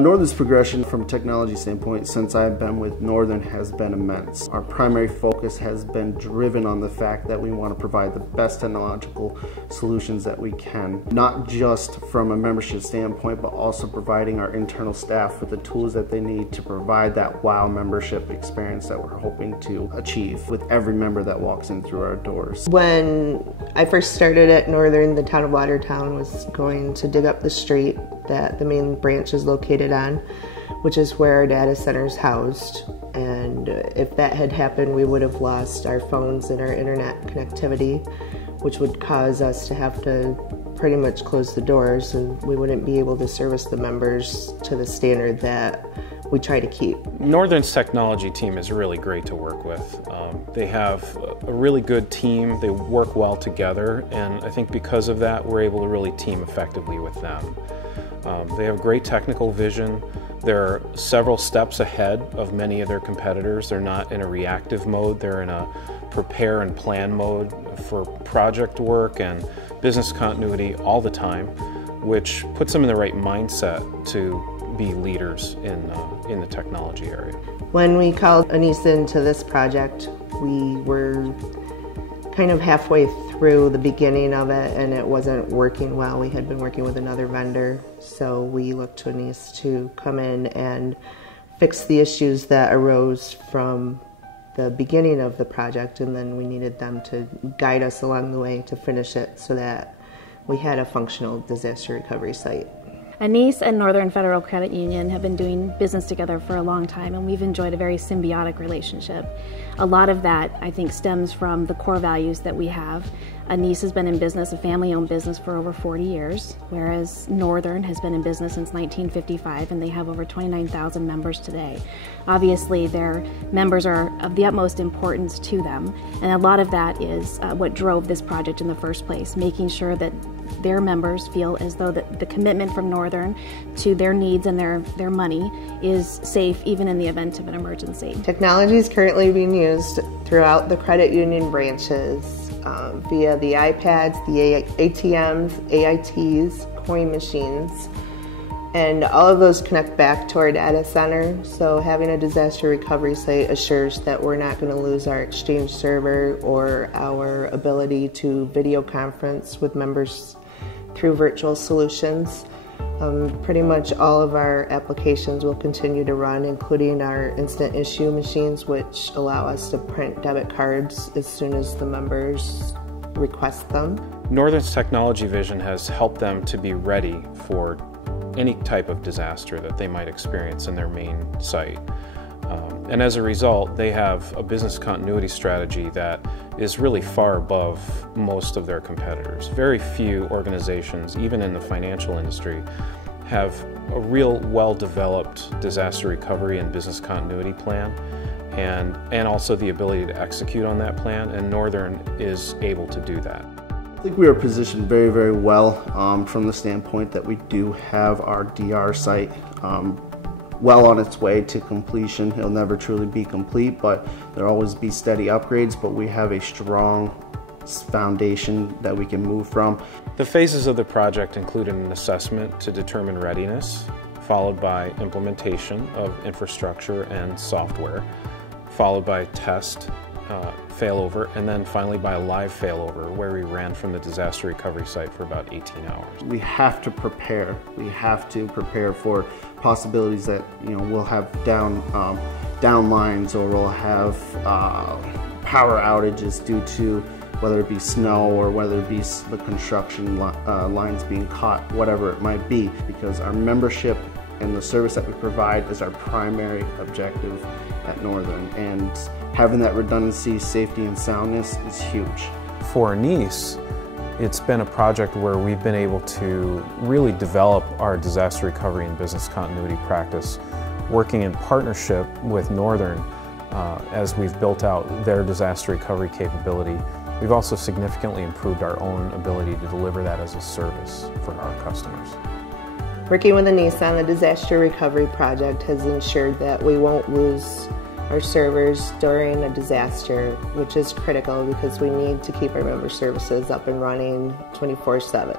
Northern's progression from a technology standpoint since I've been with Northern has been immense. Our primary focus has been driven on the fact that we want to provide the best technological solutions that we can, not just from a membership standpoint, but also providing our internal staff with the tools that they need to provide that wow membership experience that we're hoping to achieve with every member that walks in through our doors. When I first started at Northern, the town of Watertown was going to dig up the street that the main branch is located on, which is where our data center is housed. And if that had happened, we would have lost our phones and our internet connectivity, which would cause us to have to pretty much close the doors, and we wouldn't be able to service the members to the standard that we try to keep. Northern's technology team is really great to work with. They have a really good team, they work well together, and I think because of that we're able to really team effectively with them. They have great technical vision. They're several steps ahead of many of their competitors. They're not in a reactive mode, they're in a prepare and plan mode for project work and business continuity all the time, which puts them in the right mindset to be leaders in the technology area. When we called Annese into this project, we were kind of halfway through the beginning of it and it wasn't working well. We had been working with another vendor, so we looked to Annese to come in and fix the issues that arose from the beginning of the project, and then we needed them to guide us along the way to finish it so that we had a functional disaster recovery site. Annese and Northern Federal Credit Union have been doing business together for a long time, and we've enjoyed a very symbiotic relationship. A lot of that, I think, stems from the core values that we have. Annese has been in business, a family-owned business, for over 40 years, whereas Northern has been in business since 1955, and they have over 29,000 members today. Obviously, their members are of the utmost importance to them, and a lot of that is what drove this project in the first place, making sure that their members feel as though the commitment from Northern to their needs and their money is safe even in the event of an emergency. Technology is currently being used throughout the credit union branches via the iPads, the ATMs, AITs, coin machines, and all of those connect back to our data center. So having a disaster recovery site assures that we're not going to lose our Exchange server or our ability to video conference with members through virtual solutions. Pretty much all of our applications will continue to run, including our instant issue machines, which allow us to print debit cards as soon as the members request them. Northern's technology vision has helped them to be ready for any type of disaster that they might experience in their main site. And as a result, they have a business continuity strategy that is really far above most of their competitors. Very few organizations, even in the financial industry, have a real well-developed disaster recovery and business continuity plan, and also the ability to execute on that plan, and Northern is able to do that. I think we are positioned very, very well from the standpoint that we do have our DR site well on its way to completion. It'll never truly be complete, but there'll always be steady upgrades, but we have a strong foundation that we can move from. The phases of the project included an assessment to determine readiness, followed by implementation of infrastructure and software, followed by test, failover, and then finally by a live failover where we ran from the disaster recovery site for about 18 hours. We have to prepare. We have to prepare for possibilities that we'll have down lines, or we'll have power outages due to whether it be snow or whether it be the construction lines being caught, whatever it might be, because our membership and the service that we provide is our primary objective at Northern, and having that redundancy, safety, and soundness is huge. For Annese, it's been a project where we've been able to really develop our disaster recovery and business continuity practice, working in partnership with Northern as we've built out their disaster recovery capability. We've also significantly improved our own ability to deliver that as a service for our customers. Working with Annese on the disaster recovery project has ensured that we won't lose our servers during a disaster, which is critical because we need to keep our member services up and running 24/7.